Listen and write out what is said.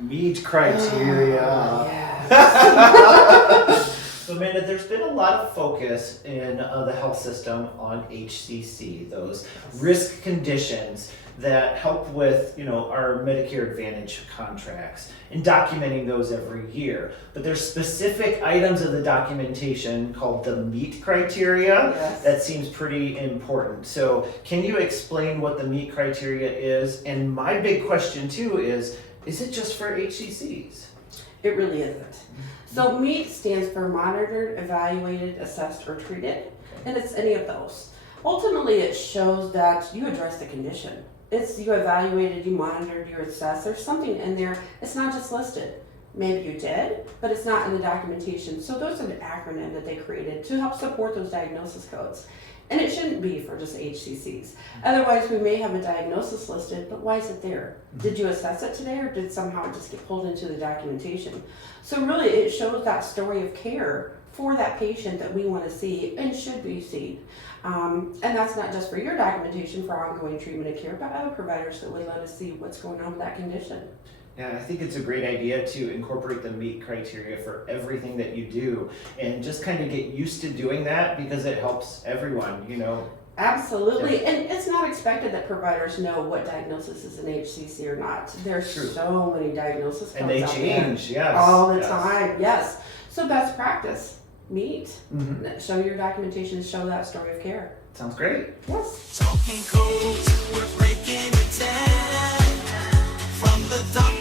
Meet criteria. Yes. So Amanda, there's been a lot of focus in the health system on HCC, those risk conditions that help with, our Medicare Advantage contracts and documenting those every year. But there's specific items of the documentation called the MEET criteria that seems pretty important. So can you explain what the MEET criteria is? And my big question too is it just for HCCs? It really isn't. So MEET stands for monitored, evaluated, assessed, or treated, and it's any of those. Ultimately, it shows that you address the condition. It's you evaluated, you monitored, you assessed. There's something in there. It's not just listed. Maybe you did, but it's not in the documentation. So there's an acronym that they created to help support those diagnosis codes. And it shouldn't be for just HCCs. Otherwise, we may have a diagnosis listed, but why is it there? Did you assess it today, or did somehow it just get pulled into the documentation? So really, it shows that story of care for that patient that we want to see and should be seen. And that's not just for your documentation for ongoing treatment and care, but other providers that would let us see what's going on with that condition. Yeah, I think it's a great idea to incorporate the MEET criteria for everything that you do and just kind of get used to doing that because it helps everyone, Absolutely, and it's not expected that providers know what diagnosis is an HCC or not. There's so many diagnoses and they change, yes, all the time, yes. So best practice, MEET. Mm-hmm. Show your documentation, show that story of care. Sounds great. Yes. Talking codes, we're breaking it down from the dark.